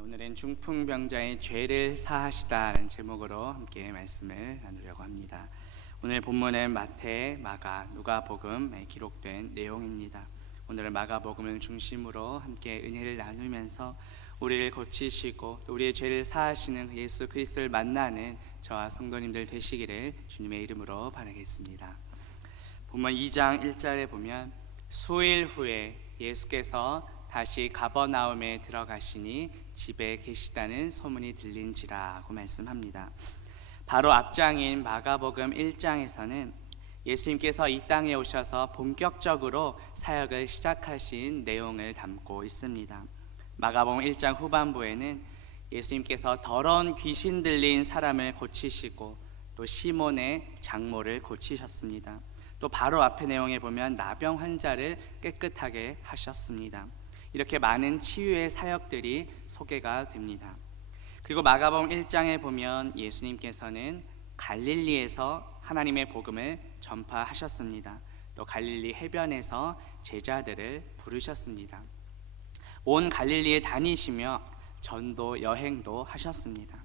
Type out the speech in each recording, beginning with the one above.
오늘은 중풍병자의 죄를 사하시다라는 제목으로 함께 말씀을 나누려고 합니다. 오늘 본문은 마태, 마가, 누가복음에 기록된 내용입니다. 오늘은 마가복음을 중심으로 함께 은혜를 나누면서 우리를 고치시고 또 우리의 죄를 사하시는 예수 그리스도를 만나는 저와 성도님들 되시기를 주님의 이름으로 바라겠습니다. 본문 2장 1절에 보면 수일 후에 예수께서 다시 가버나움에 들어가시니 집에 계시다는 소문이 들린지라고 말씀합니다. 바로 앞장인 마가복음 1장에서는 예수님께서 이 땅에 오셔서 본격적으로 사역을 시작하신 내용을 담고 있습니다. 마가복음 1장 후반부에는 예수님께서 더러운 귀신 들린 사람을 고치시고 또 시몬의 장모를 고치셨습니다. 또 바로 앞의 내용에 보면 나병 환자를 깨끗하게 하셨습니다. 이렇게 많은 치유의 사역들이 소개가 됩니다. 그리고 마가복음 1장에 보면 예수님께서는 갈릴리에서 하나님의 복음을 전파하셨습니다. 또 갈릴리 해변에서 제자들을 부르셨습니다. 온 갈릴리에 다니시며 전도 여행도 하셨습니다.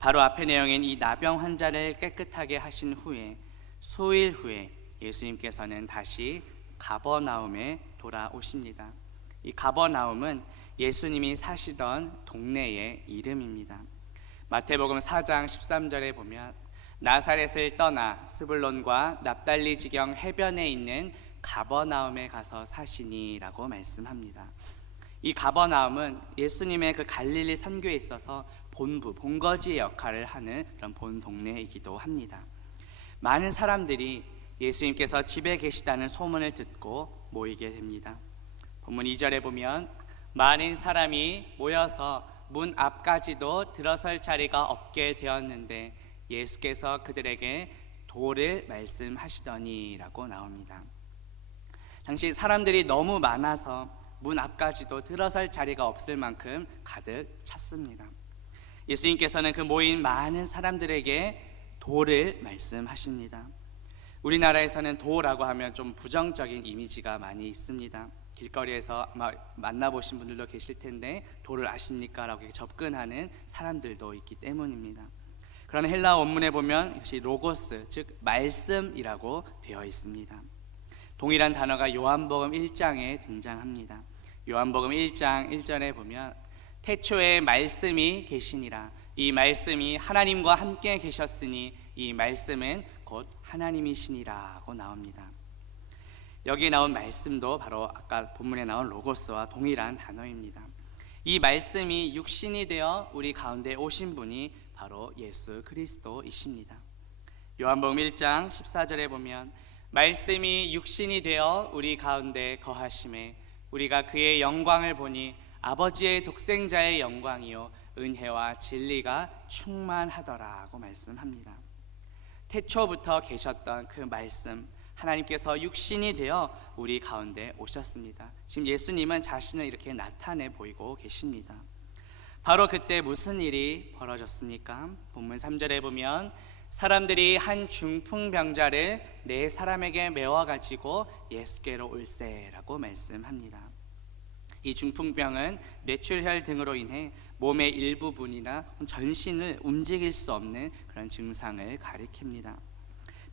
바로 앞의 내용인 이 나병 환자를 깨끗하게 하신 후에 수일 후에 예수님께서는 다시 가버나움에 돌아오십니다. 이 가버나움은 예수님이 사시던 동네의 이름입니다. 마태복음 4장 13절에 보면 나사렛을 떠나 스불론과 납달리 지경 해변에 있는 가버나움에 가서 사시니라고 말씀합니다. 이 가버나움은 예수님의 그 갈릴리 선교에 있어서 본부, 본거지의 역할을 하는 그런 본 동네이기도 합니다. 많은 사람들이 예수님께서 집에 계시다는 소문을 듣고 모이게 됩니다. 본문 2절에 보면 많은 사람이 모여서 문 앞까지도 들어설 자리가 없게 되었는데 예수께서 그들에게 도를 말씀하시더니라고 나옵니다. 당시 사람들이 너무 많아서 문 앞까지도 들어설 자리가 없을 만큼 가득 찼습니다. 예수님께서는 그 모인 많은 사람들에게 도를 말씀하십니다. 우리나라에서는 도라고 하면 좀 부정적인 이미지가 많이 있습니다. 길거리에서 만나보신 분들도 계실 텐데 도를 아십니까? 라고 접근하는 사람들도 있기 때문입니다. 그러나 헬라어 원문에 보면 역시 로고스, 즉 말씀이라고 되어 있습니다. 동일한 단어가 요한복음 1장에 등장합니다. 요한복음 1장 1절에 보면 태초에 말씀이 계시니라. 이 말씀이 하나님과 함께 계셨으니 이 말씀은 곧 하나님이시니라고 나옵니다. 여기에 나온 말씀도 바로 아까 본문에 나온 로고스와 동일한 단어입니다. 이 말씀이 육신이 되어 우리 가운데 오신 분이 바로 예수 그리스도이십니다. 요한복음 1장 14절에 보면 말씀이 육신이 되어 우리 가운데 거하심에 우리가 그의 영광을 보니 아버지의 독생자의 영광이요 은혜와 진리가 충만하더라고 말씀합니다. 태초부터 계셨던 그 말씀, 하나님께서 육신이 되어 우리 가운데 오셨습니다. 지금 예수님은 자신을 이렇게 나타내 보이고 계십니다. 바로 그때 무슨 일이 벌어졌습니까? 본문 3절에 보면 사람들이 한 중풍병자를 네 사람에게 메워가지고 예수께로 올세라고 말씀합니다. 이 중풍병은 뇌출혈 등으로 인해 몸의 일부분이나 전신을 움직일 수 없는 그런 증상을 가리킵니다.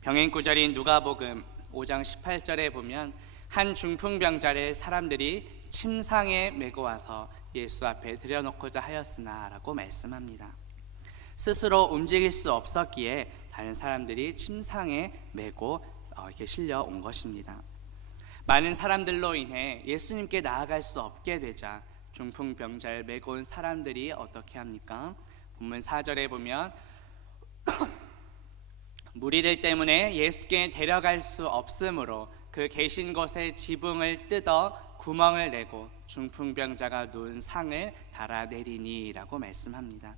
병행 구절인 누가복음 5장 18절에 보면 한 중풍병자를 사람들이 침상에 메고 와서 예수 앞에 들여놓고자 하였으나 라고 말씀합니다. 스스로 움직일 수 없었기에 다른 사람들이 침상에 메고 이렇게 실려온 것입니다. 많은 사람들로 인해 예수님께 나아갈 수 없게 되자 중풍병자를 메고 온 사람들이 어떻게 합니까? 본문 4절에 보면 무리들 때문에 예수께 데려갈 수 없으므로 그 계신 곳에 지붕을 뜯어 구멍을 내고 중풍병자가 누운 상을 달아내리니라고 말씀합니다.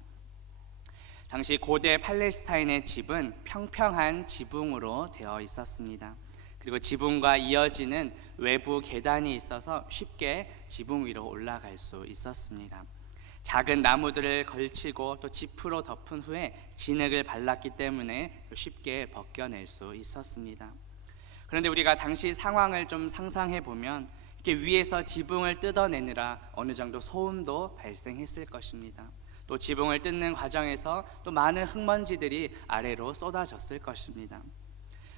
당시 고대 팔레스타인의 집은 평평한 지붕으로 되어 있었습니다. 그리고 지붕과 이어지는 외부 계단이 있어서 쉽게 지붕 위로 올라갈 수 있었습니다. 작은 나무들을 걸치고 또 지프로 덮은 후에 진흙을 발랐기 때문에 쉽게 벗겨낼 수 있었습니다. 그런데 우리가 당시 상황을 좀 상상해 보면 이렇게 위에서 지붕을 뜯어내느라 어느 정도 소음도 발생했을 것입니다. 또 지붕을 뜯는 과정에서 또 많은 흙먼지들이 아래로 쏟아졌을 것입니다.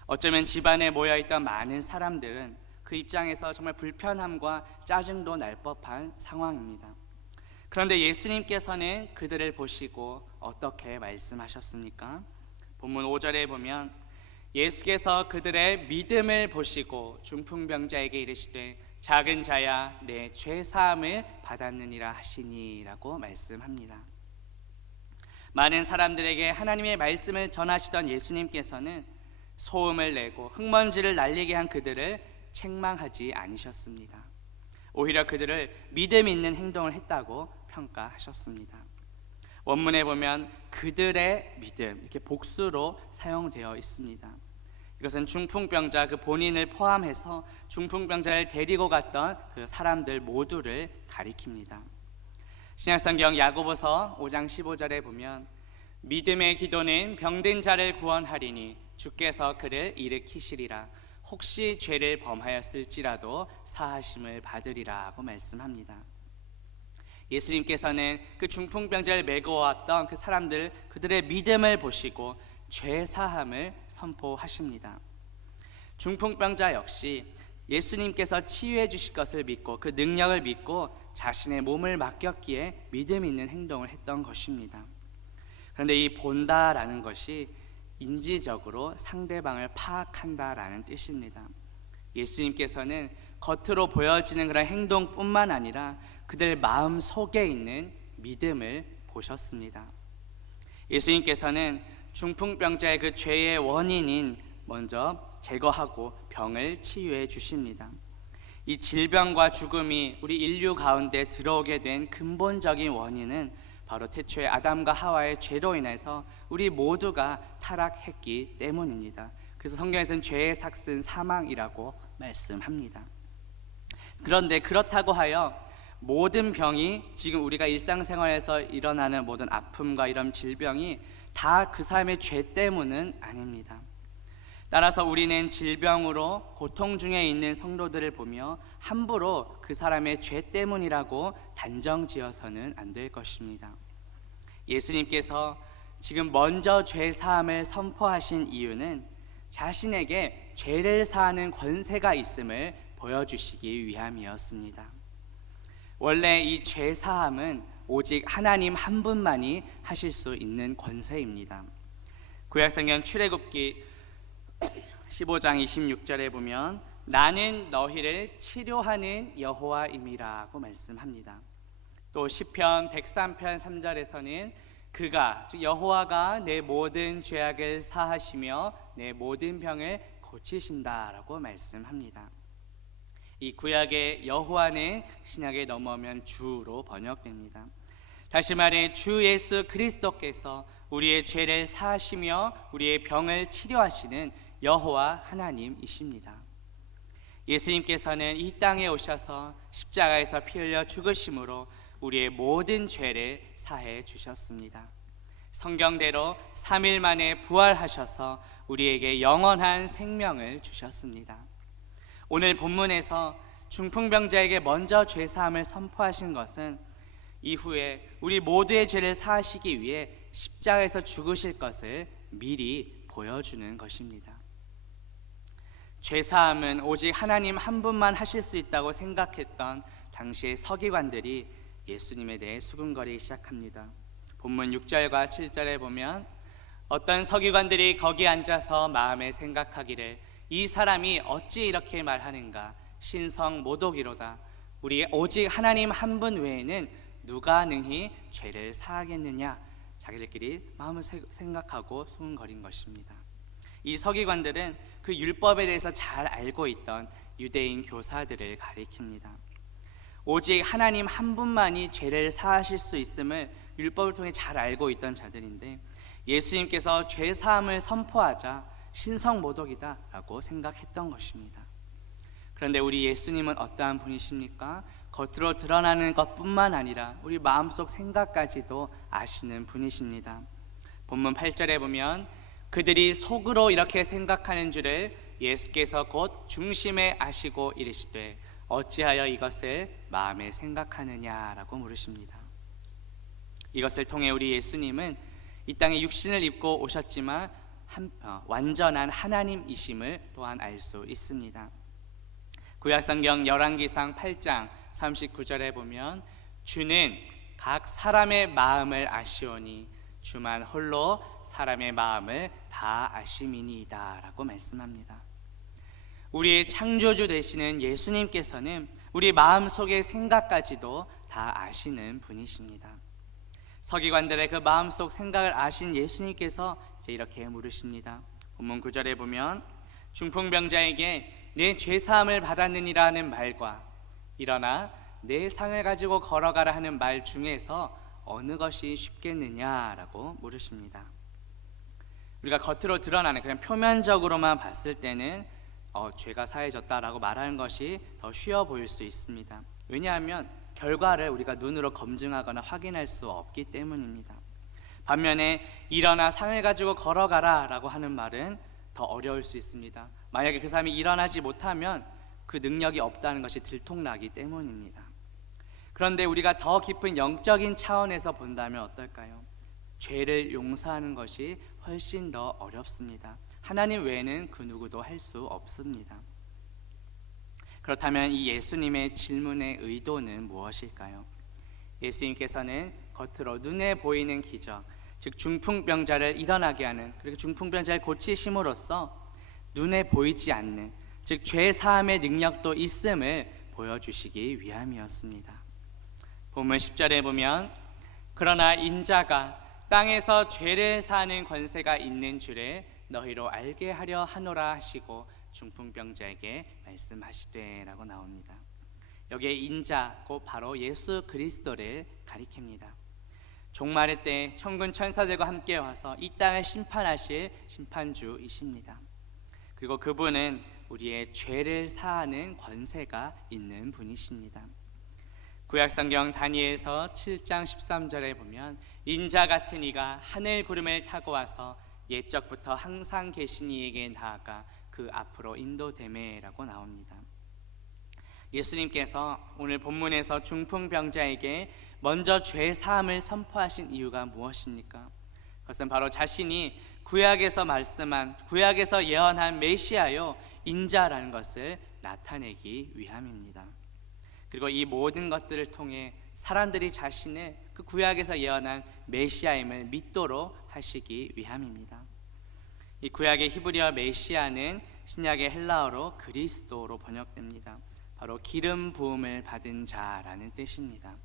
어쩌면 집안에 모여있던 많은 사람들은 그 입장에서 정말 불편함과 짜증도 날 법한 상황입니다. 그런데 예수님께서는 그들을 보시고 어떻게 말씀하셨습니까? 본문 5절에 보면 예수께서 그들의 믿음을 보시고 중풍병자에게 이르시되 작은 자야 내 죄 사함을 받았느니라 하시니라고 말씀합니다. 많은 사람들에게 하나님의 말씀을 전하시던 예수님께서는 소음을 내고 흙먼지를 날리게 한 그들을 책망하지 않으셨습니다. 오히려 그들을 믿음 있는 행동을 했다고 평가하셨습니다. 원문에 보면 그들의 믿음 이렇게 복수로 사용되어 있습니다. 이것은 중풍병자 그 본인을 포함해서 중풍병자를 데리고 갔던 그 사람들 모두를 가리킵니다. 신약성경 야고보서 5장 15절에 보면 믿음의 기도는 병든 자를 구원하리니 주께서 그를 일으키시리라. 혹시 죄를 범하였을지라도 사하심을 받으리라 하고 말씀합니다. 예수님께서는 그 중풍병자를 메고 왔던 그 사람들 그들의 믿음을 보시고 죄 사함을 선포하십니다. 중풍병자 역시 예수님께서 치유해 주실 것을 믿고 그 능력을 믿고 자신의 몸을 맡겼기에 믿음 있는 행동을 했던 것입니다. 그런데 이 본다라는 것이 인지적으로 상대방을 파악한다라는 뜻입니다. 예수님께서는 겉으로 보여지는 그런 행동뿐만 아니라 그들 마음 속에 있는 믿음을 보셨습니다. 예수님께서는 중풍병자의 그 죄의 원인인 먼저 제거하고 병을 치유해 주십니다. 이 질병과 죽음이 우리 인류 가운데 들어오게 된 근본적인 원인은 바로 태초에 아담과 하와의 죄로 인해서 우리 모두가 타락했기 때문입니다. 그래서 성경에서는 죄의 삭은 사망이라고 말씀합니다. 그런데 그렇다고 하여 모든 병이 지금 우리가 일상생활에서 일어나는 모든 아픔과 이런 질병이 다 그 사람의 죄 때문은 아닙니다. 따라서 우리는 질병으로 고통 중에 있는 성도들을 보며 함부로 그 사람의 죄 때문이라고 단정지어서는 안 될 것입니다. 예수님께서 지금 먼저 죄 사함을 선포하신 이유는 자신에게 죄를 사하는 권세가 있음을 보여주시기 위함이었습니다. 원래 이 죄 사함은 오직 하나님 한 분만이 하실 수 있는 권세입니다. 구약성경 출애굽기 15장 26절에 보면 나는 너희를 치료하는 여호와임이라고 말씀합니다. 또 시편 103편 3절에서는 그가 즉 여호와가 내 모든 죄악을 사하시며 내 모든 병을 고치신다라고 말씀합니다. 이 구약의 여호와는 신약에 넘어오면 주로 번역됩니다. 다시 말해 주 예수 그리스도께서 우리의 죄를 사하시며 우리의 병을 치료하시는 여호와 하나님이십니다. 예수님께서는 이 땅에 오셔서 십자가에서 피 흘려 죽으심으로 우리의 모든 죄를 사해 주셨습니다. 성경대로 3일 만에 부활하셔서 우리에게 영원한 생명을 주셨습니다. 오늘 본문에서 중풍병자에게 먼저 죄 사함을 선포하신 것은 이후에 우리 모두의 죄를 사하시기 위해 십자가에서 죽으실 것을 미리 보여주는 것입니다. 죄 사함은 오직 하나님 한 분만 하실 수 있다고 생각했던 당시의 서기관들이 예수님에 대해 수군거리기 시작합니다. 본문 6절과 7절에 보면 어떤 서기관들이 거기 앉아서 마음에 생각하기를 이 사람이 어찌 이렇게 말하는가 신성모독이로다. 우리 오직 하나님 한 분 외에는 누가 능히 죄를 사하겠느냐. 자기들끼리 마음을 생각하고 수군거린 것입니다. 이 서기관들은 그 율법에 대해서 잘 알고 있던 유대인 교사들을 가리킵니다. 오직 하나님 한 분만이 죄를 사하실 수 있음을 율법을 통해 잘 알고 있던 자들인데 예수님께서 죄 사함을 선포하자 신성모독이다 라고 생각했던 것입니다. 그런데 우리 예수님은 어떠한 분이십니까? 겉으로 드러나는 것뿐만 아니라 우리 마음속 생각까지도 아시는 분이십니다. 본문 8절에 보면 그들이 속으로 이렇게 생각하는 줄을 예수께서 곧 중심에 아시고 이르시되 어찌하여 이것을 마음에 생각하느냐라고 물으십니다. 이것을 통해 우리 예수님은 이 땅에 육신을 입고 오셨지만 완전한 하나님이심을 또한 알 수 있습니다. 구약성경 열왕기상 8장 39절에 보면 주는 각 사람의 마음을 아시오니 주만 홀로 사람의 마음을 다 아심이니이다 라고 말씀합니다. 우리의 창조주 되시는 예수님께서는 우리 마음속의 생각까지도 다 아시는 분이십니다. 서기관들의 그 마음속 생각을 아신 예수님께서 이제 이렇게 물으십니다. 본문 9절에 보면 중풍병자에게 내 죄사함을 받았느니라는 말과 일어나 내 상을 가지고 걸어가라 하는 말 중에서 어느 것이 쉽겠느냐라고 물으십니다. 우리가 겉으로 드러나는 그냥 표면적으로만 봤을 때는 죄가 사해졌다라고 말하는 것이 더 쉬워 보일 수 있습니다. 왜냐하면 결과를 우리가 눈으로 검증하거나 확인할 수 없기 때문입니다. 반면에 일어나 상을 가지고 걸어가라 라고 하는 말은 더 어려울 수 있습니다. 만약에 그 사람이 일어나지 못하면 그 능력이 없다는 것이 들통나기 때문입니다. 그런데 우리가 더 깊은 영적인 차원에서 본다면 어떨까요? 죄를 용서하는 것이 훨씬 더 어렵습니다. 하나님 외에는 그 누구도 할 수 없습니다. 그렇다면 이 예수님의 질문의 의도는 무엇일까요? 예수님께서는 겉으로 눈에 보이는 기적, 즉 중풍병자를 일어나게 하는, 그리고 중풍병자를 고치심으로써 눈에 보이지 않는, 즉 죄사함의 능력도 있음을 보여주시기 위함이었습니다. 본문 10절에 보면 그러나 인자가 땅에서 죄를 사하는 권세가 있는 줄을 너희로 알게 하려 하노라 하시고 중풍병자에게 말씀하시되 라고 나옵니다. 여기에 인자 곧 바로 예수 그리스도를 가리킵니다. 종말의 때 천군 천사들과 함께 와서 이 땅을 심판하실 심판주이십니다. 그리고 그분은 우리의 죄를 사하는 권세가 있는 분이십니다. 구약성경 다니엘서 7장 13절에 보면 인자 같은 이가 하늘 구름을 타고 와서 옛적부터 항상 계신 이에게 나아가 그 앞으로 인도되매라고 나옵니다. 예수님께서 오늘 본문에서 중풍병자에게 먼저 죄 사함을 선포하신 이유가 무엇입니까? 그것은 바로 자신이 구약에서 예언한 메시아요 인자라는 것을 나타내기 위함입니다. 그리고 이 모든 것들을 통해 사람들이 자신을 그 구약에서 예언한 메시아임을 믿도록 하시기 위함입니다. 이 구약의 히브리어 메시아는 신약의 헬라어로 그리스도로 번역됩니다. 바로 기름 부음을 받은 자라는 뜻입니다.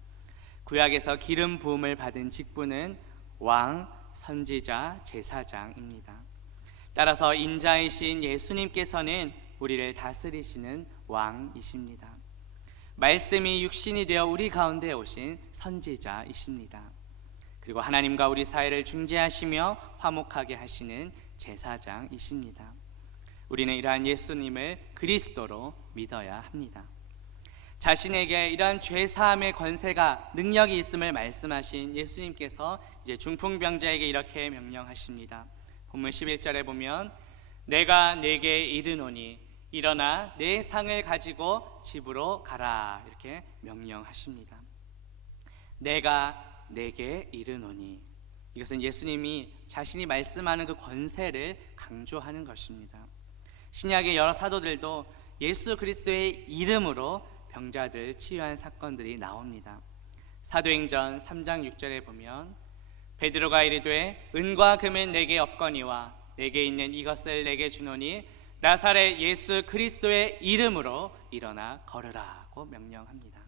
구약에서 기름 부음을 받은 직분은 왕, 선지자, 제사장입니다. 따라서 인자이신 예수님께서는 우리를 다스리시는 왕이십니다. 말씀이 육신이 되어 우리 가운데 오신 선지자이십니다. 그리고 하나님과 우리 사이를 중재하시며 화목하게 하시는 제사장이십니다. 우리는 이러한 예수님을 그리스도로 믿어야 합니다. 자신에게 이러한 죄사함의 권세가 능력이 있음을 말씀하신 예수님께서 이제 중풍병자에게 이렇게 명령하십니다. 본문 11절에 보면 내가 내게 이르노니 일어나 내 상을 가지고 집으로 가라 이렇게 명령하십니다. 내가 내게 이르노니, 이것은 예수님이 자신이 말씀하는 그 권세를 강조하는 것입니다. 신약의 여러 사도들도 예수 그리스도의 이름으로 병자들 치유한 사건들이 나옵니다. 사도행전 3장 6절에 보면 베드로가 이르되 은과 금은 내게 없거니와 내게 있는 이것을 내게 주노니 나사렛 예수 그리스도의 이름으로 일어나 걸으라고 명령합니다.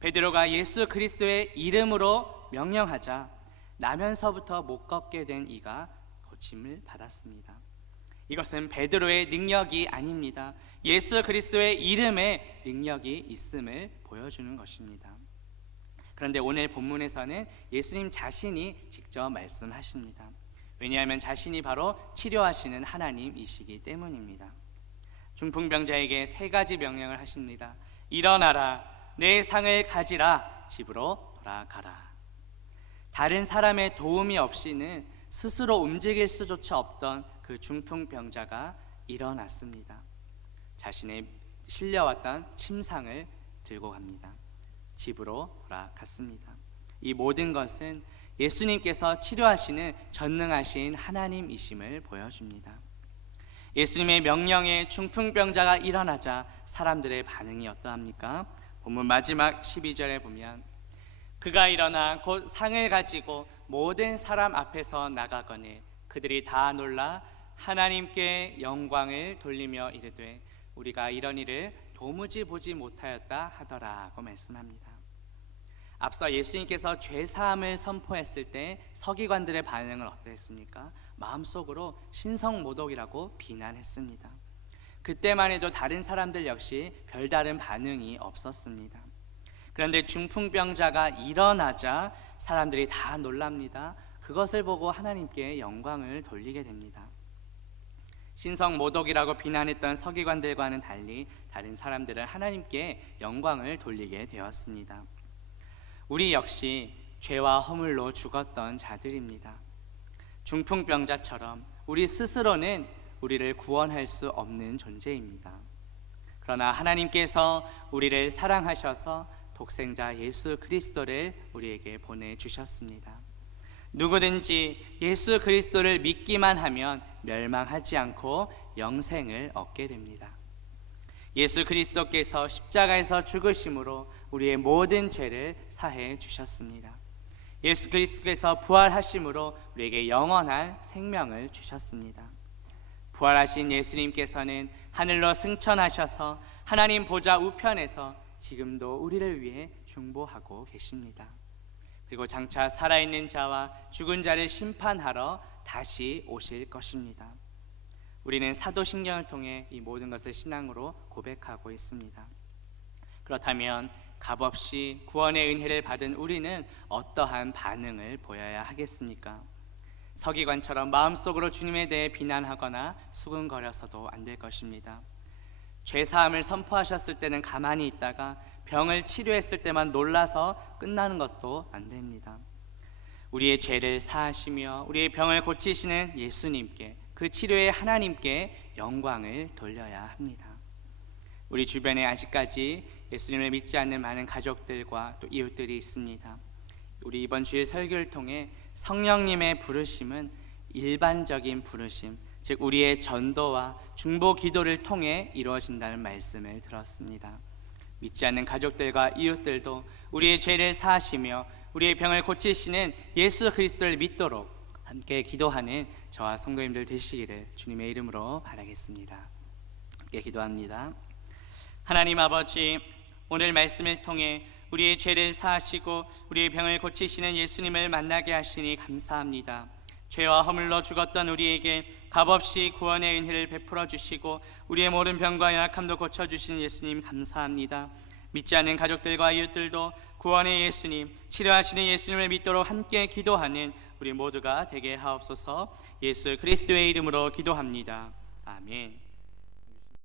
베드로가 예수 그리스도의 이름으로 명령하자 나면서부터 못 걷게 된 이가 고침을 받았습니다. 이것은 베드로의 능력이 아닙니다. 예수 그리스도의 이름에 능력이 있음을 보여주는 것입니다. 그런데 오늘 본문에서는 예수님 자신이 직접 말씀하십니다. 왜냐하면 자신이 바로 치료하시는 하나님이시기 때문입니다. 중풍병자에게 세 가지 명령을 하십니다. 일어나라, 내 상을 가지라, 집으로 돌아가라. 다른 사람의 도움이 없이는 스스로 움직일 수조차 없던 그 중풍병자가 일어났습니다. 자신의 실려왔던 침상을 들고 갑니다. 집으로 돌아갔습니다. 이 모든 것은 예수님께서 치료하시는 전능하신 하나님이심을 보여줍니다. 예수님의 명령에 중풍병자가 일어나자 사람들의 반응이 어떠합니까? 본문 마지막 12절에 보면 그가 일어나 곧 상을 가지고 모든 사람 앞에서 나가거늘 그들이 다 놀라 하나님께 영광을 돌리며 이르되 우리가 이런 일을 도무지 보지 못하였다 하더라고 말씀합니다. 앞서 예수님께서 죄사함을 선포했을 때 서기관들의 반응은 어떠했습니까? 마음속으로 신성모독이라고 비난했습니다. 그때만 해도 다른 사람들 역시 별다른 반응이 없었습니다. 그런데 중풍병자가 일어나자 사람들이 다 놀랍니다. 그것을 보고 하나님께 영광을 돌리게 됩니다. 신성모독이라고 비난했던 서기관들과는 달리 다른 사람들은 하나님께 영광을 돌리게 되었습니다. 우리 역시 죄와 허물로 죽었던 자들입니다. 중풍병자처럼 우리 스스로는 우리를 구원할 수 없는 존재입니다. 그러나 하나님께서 우리를 사랑하셔서 독생자 예수 그리스도를 우리에게 보내주셨습니다. 누구든지 예수 그리스도를 믿기만 하면 멸망하지 않고 영생을 얻게 됩니다. 예수 그리스도께서 십자가에서 죽으심으로 우리의 모든 죄를 사해 주셨습니다. 예수 그리스도께서 부활하심으로 우리에게 영원한 생명을 주셨습니다. 부활하신 예수님께서는 하늘로 승천하셔서 하나님 보좌 우편에서 지금도 우리를 위해 중보하고 계십니다. 그리고 장차 살아있는 자와 죽은 자를 심판하러 다시 오실 것입니다. 우리는 사도신경을 통해 이 모든 것을 신앙으로 고백하고 있습니다. 그렇다면 값없이 구원의 은혜를 받은 우리는 어떠한 반응을 보여야 하겠습니까? 서기관처럼 마음속으로 주님에 대해 비난하거나 수근거려서도 안 될 것입니다. 죄사함을 선포하셨을 때는 가만히 있다가 병을 치료했을 때만 놀라서 끝나는 것도 안 됩니다. 우리의 죄를 사하시며 우리의 병을 고치시는 예수님께, 그 치료의 하나님께 영광을 돌려야 합니다. 우리 주변에 아직까지 예수님을 믿지 않는 많은 가족들과 또 이웃들이 있습니다. 우리 이번 주일 설교를 통해 성령님의 부르심은 일반적인 부르심, 즉 우리의 전도와 중보 기도를 통해 이루어진다는 말씀을 들었습니다. 믿지 않는 가족들과 이웃들도 우리의 죄를 사하시며 우리의 병을 고치시는 예수 그리스도를 믿도록 함께 기도하는 저와 성도님들 되시기를 주님의 이름으로 바라겠습니다. 함께 기도합니다. 하나님 아버지, 오늘 말씀을 통해 우리의 죄를 사하시고 우리의 병을 고치시는 예수님을 만나게 하시니 감사합니다. 죄와 허물로 죽었던 우리에게 값없이 구원의 은혜를 베풀어 주시고 우리의 모든 병과 연약함도 고쳐주시는 예수님 감사합니다. 믿지 않는 가족들과 이웃들도 구원의 예수님, 치료하시는 예수님을 믿도록 함께 기도하는 우리 모두가 되게 하옵소서. 예수 그리스도의 이름으로 기도합니다. 아멘.